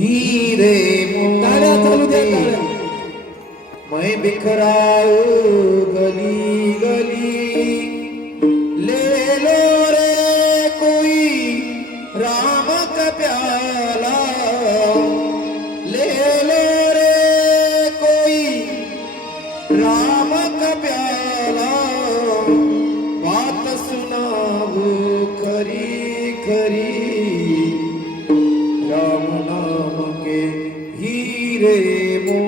हीरे टाळ्या चालू द्या मोती टाळ्या. मैं बिखराऊ गली गली हीरे मोती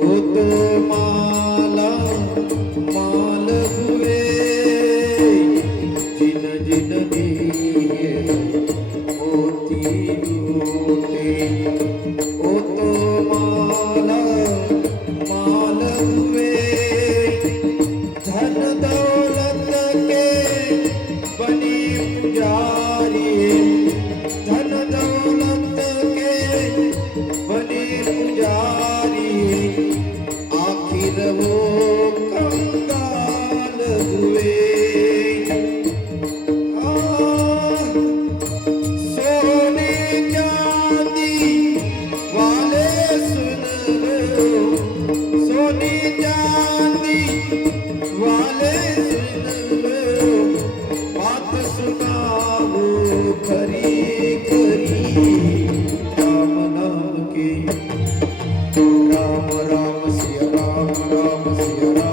Oh, राम राम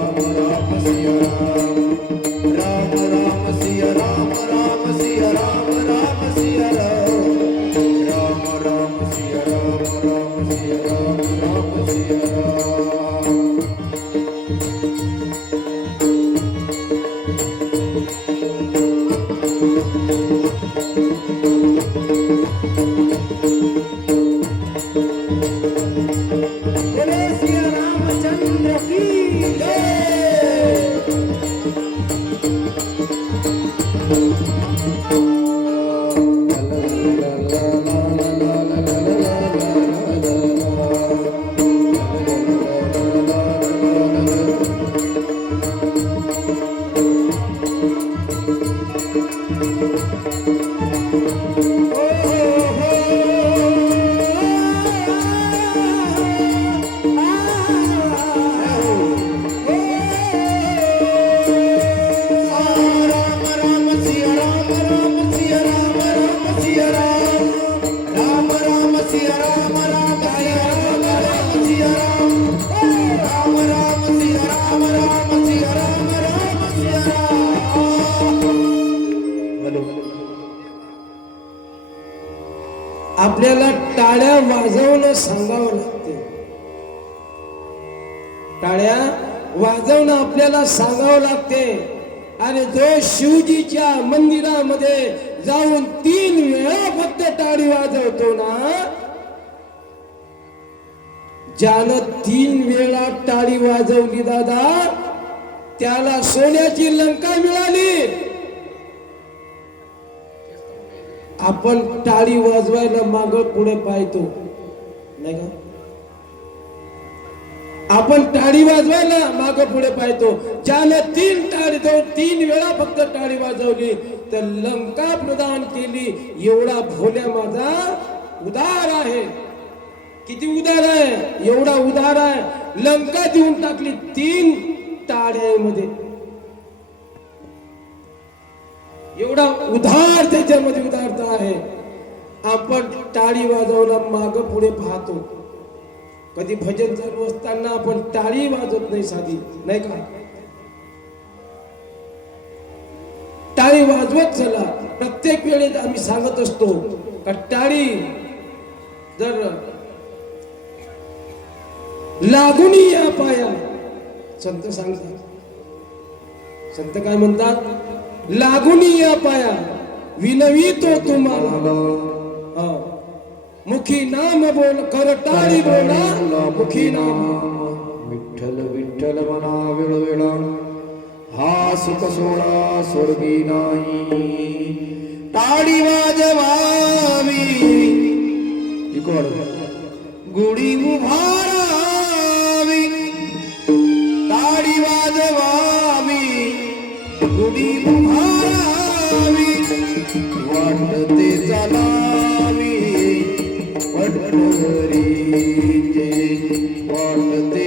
टाळ्या वाजवणं सांगावं लागते. टाळ्या वाजवणं आपल्याला सांगावं लागते. आणि जो शिवजीच्या मंदिरामध्ये जाऊन तीन वेळा फक्त टाळी वाजवतो ना ज्यानं तीन वेळा टाळी वाजवली दादा त्याला सोन्याची लंका मिळाली. आपण टाळी वाजवायला माग पुढे पाहतो. नाही का? आपण टाळी वाजवायला माग पुढे पाहतो. ज्याला तीन टाळी देऊन तीन वेळा फक्त टाळी वाजवली तर लंका प्रदान केली. एवढा भोल्या माझा उदार आहे. किती उदार आहे? एवढा उदार आहे. लंका देऊन टाकली तीन टाळ्यामध्ये. एवढा उधार त्याच्यामध्ये उदारता आहे. आपण टाळी वाजवला माग पुढे पाहतो. कधी भजन चालू असताना आपण टाळी वाजवत नाही साधी नाही का? टाळी वाजवत चला. प्रत्येक वेळेत आम्ही सांगत असतो का टाळी जर लागून या पाया. संत सांगतात. संत काय म्हणतात? लागून या पाया विनवितो तुम्हाला हा. मुखी नाम बोल कर टाळी बोला। मुखी नाम। विठ्ठल विठ्ठल मना वेळोवेळा हा सुख सोडा स्वर्गी नाही। टाळी वाजवावी इकड गुढी उभारावी पंढरीचे वाटते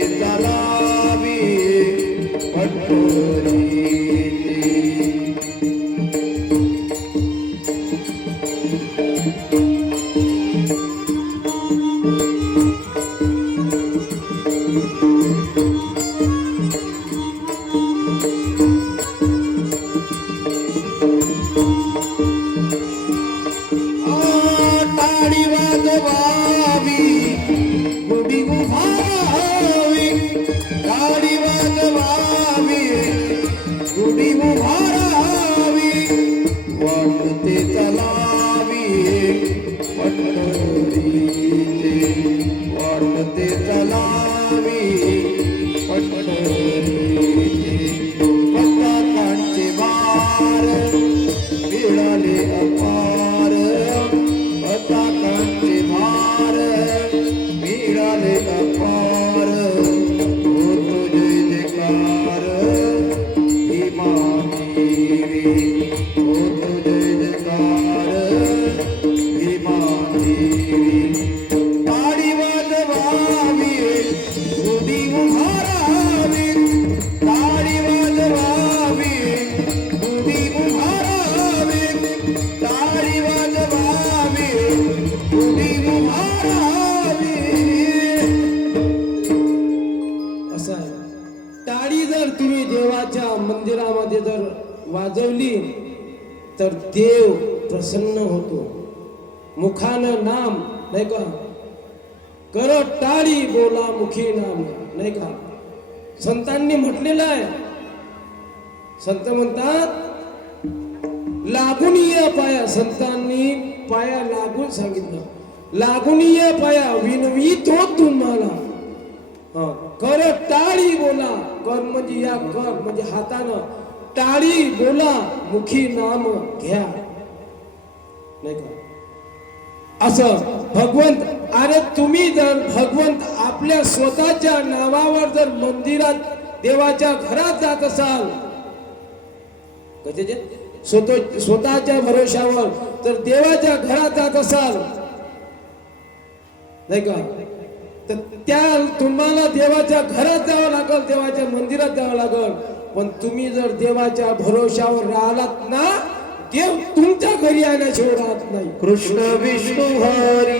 मुखानं नाम नाही का कर टाळी बोला मुखी नाम नाही का संतांनी म्हटलेलं आहे संत म्हणतात लागून ये पाया। संतांनी पाया लागून सांगितलं लागून ये पाया विनवी तो तुम्हाला हा, कर टाळी बोला कर म्हणजे या कर म्हणजे हातानं। टाळी बोला मुखी नाम घ्या। नाही का असं भगवंत अरे तुम्ही जर भगवंत आपल्या स्वतःच्या नावावर जर मंदिरात देवाच्या घरात जात असाल स्वतः स्वतःच्या भरोशावर तर देवाच्या घरात जात असाल नाही का? तर त्या तुम्हाला देवाच्या घरात जावं लागल देवाच्या मंदिरात जावं लागल. पण तुम्ही जर देवाच्या भरोशावर राहिलात ना ते तुमच्या घरी येण्याशिवाय राहत नाही. कृष्ण विष्णू हरी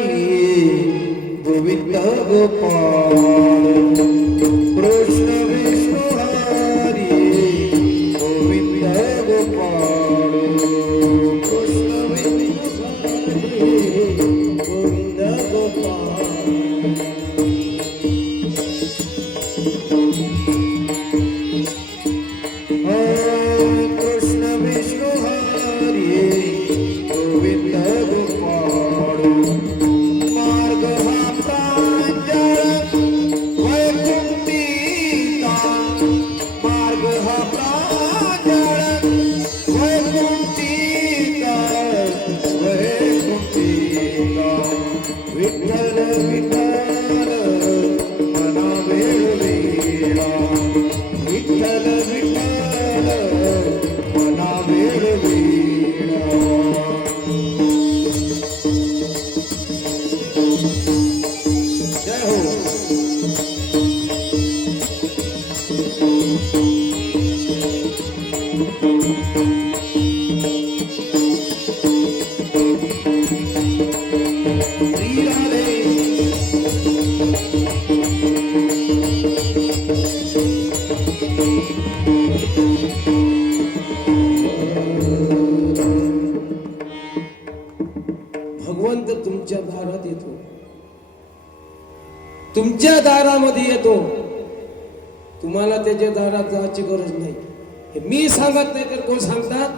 गोविंद गोपाल दारामध्ये येतो. तुम्हाला त्याच्या दारात जायची गरज नाही. हे मी सांगत नाही तर कोण सांगतात?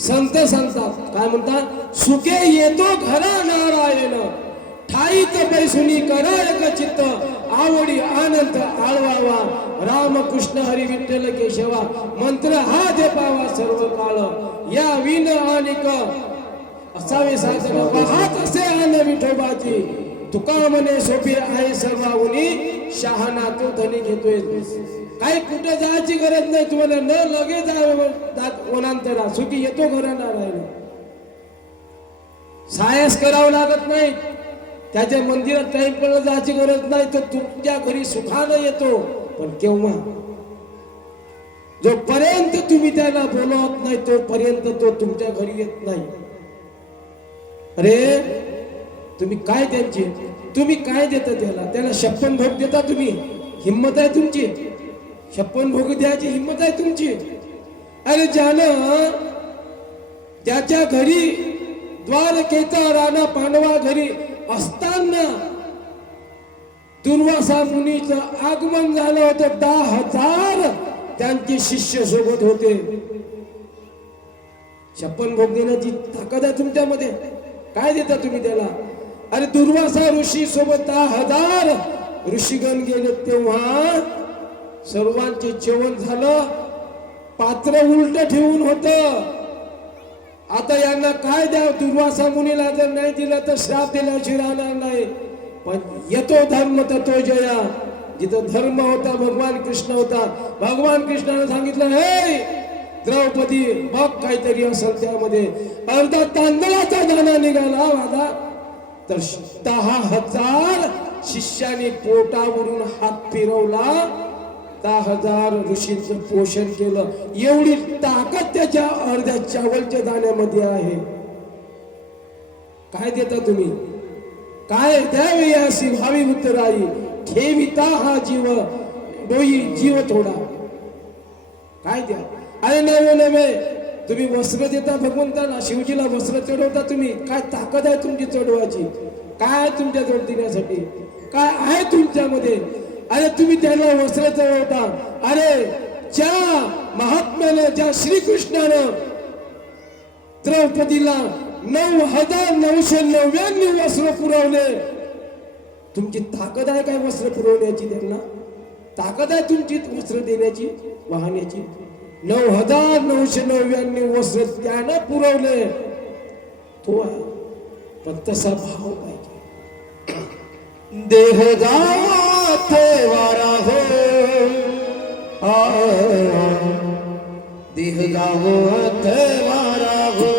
संत सांगतात. काय म्हणतात? सुखे येतो घरा नारायण. ठाईत बैसुनी करा एक चित्त. आवडी आनंद आळवावा. राम कृष्ण हरी विठ्ठल केशवा. मंत्र हा जपावा सर्व काळ. या विन अनिक असावे साधन. पाहत असे आन विठोबाची. तुका म्हणे सोपी आहे सर्वाहुनी शहाणा तो धनी घेतोय. काही कुठं जायची गरज नाही तुम्हाला न लगेच जावं ओनांतरा सुखी येतो घरा राहिला सायस करावं लागत नाही. त्याच्या मंदिरात काही पडलं जायची गरज नाही तर तुमच्या घरी सुखानं येतो. पण केव्हा? जोपर्यंत तुम्ही त्याला बोलवत नाही तोपर्यंत तो तुमच्या घरी येत नाही. अरे तुम्ही काय त्यांची? तुम्ही काय देता त्याला? त्याला छप्पन भोग देता तुम्ही. हिंमत आहे तुमची. छप्पन भोग द्यायची हिंमत आहे तुमची. अरे ज्यानं त्याच्या घरी द्वारकेचा राणा पांडवा घरी असताना दुर्वासा मुनीचं आगमन झालं होतं. दहा हजार त्यांचे शिष्य सोबत होते. छप्पन भोग देण्याची ताकद आहे तुमच्यामध्ये. काय देता तुम्ही त्याला? अरे दुर्वासा ऋषी सोबत हजार. ऋषीगण गेले तेव्हा सर्वांचे जेवण झालं. पात्र उलट ठेवून होत. आता यांना काय द्या दुर्वासा मुनीला जर नाही दिलं तर श्राप दिल्याशी राहणार नाही. पण येतो धर्म तत्व जया. जिथं धर्म होता भगवान कृष्ण होता. भगवान कृष्णाने सांगितलं हे द्रौपदी बघ काहीतरी असेल त्यामध्ये. अर्धा तांदळाचा दाना निघाला माझा तर दहा हजार शिष्याने पोटावरून हात फिरवला. दहा हजार ऋषींच पोषण केलं. एवढी ताकद त्याच्या अर्ध्या चावलच्या दाण्यामध्ये आहे. काय देता तुम्ही? काय द्यावे अशी भावी उत्तराई? ठेविता हा जीव डोई जीव थोडा. काय द्या? अरे नवे नवे तुम्ही वस्त्र देता भगवंतांना शिवजीला वस्त्र चढवता तुम्ही. काय ताकद आहे तुमची चढवायची? काय आहे तुमच्या जवळ देण्यासाठी? काय आहे तुमच्यामध्ये? अरे तुम्ही त्याला वस्त्र चढवता. अरे ज्या महात्म्यानं ज्या श्रीकृष्णानं द्रौपदीला नऊ हजार नऊशे नव्याण्णव वस्त्र पुरवले. तुमची ताकद आहे काय वस्त्र पुरवण्याची त्यांना? ताकद आहे तुमची वस्त्र देण्याची वाहण्याची? नऊ हज़ार नऊशे नव्याण्णव वस्त्र त्यानं पुरवले. तो पण तसा भाव पाहिजे. देह वारा हो देह जावत वारा हो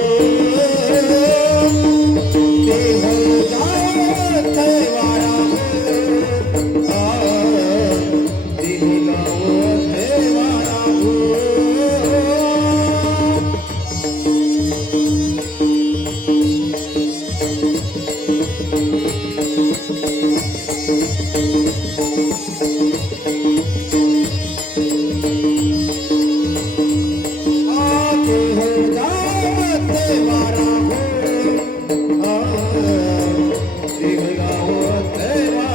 देवारा हो देवगाव देवा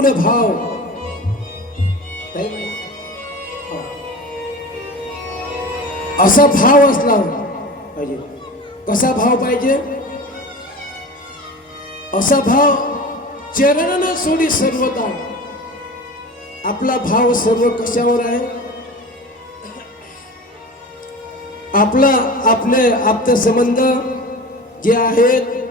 भाव. भाव असा भाव असला पाहिजे. कसा भाव पाहिजे? असा भाव चरण न सोडी सर्वता आपला भाव सर्व कशावर आहे? आपला आपले आपले संबंध जे आहेत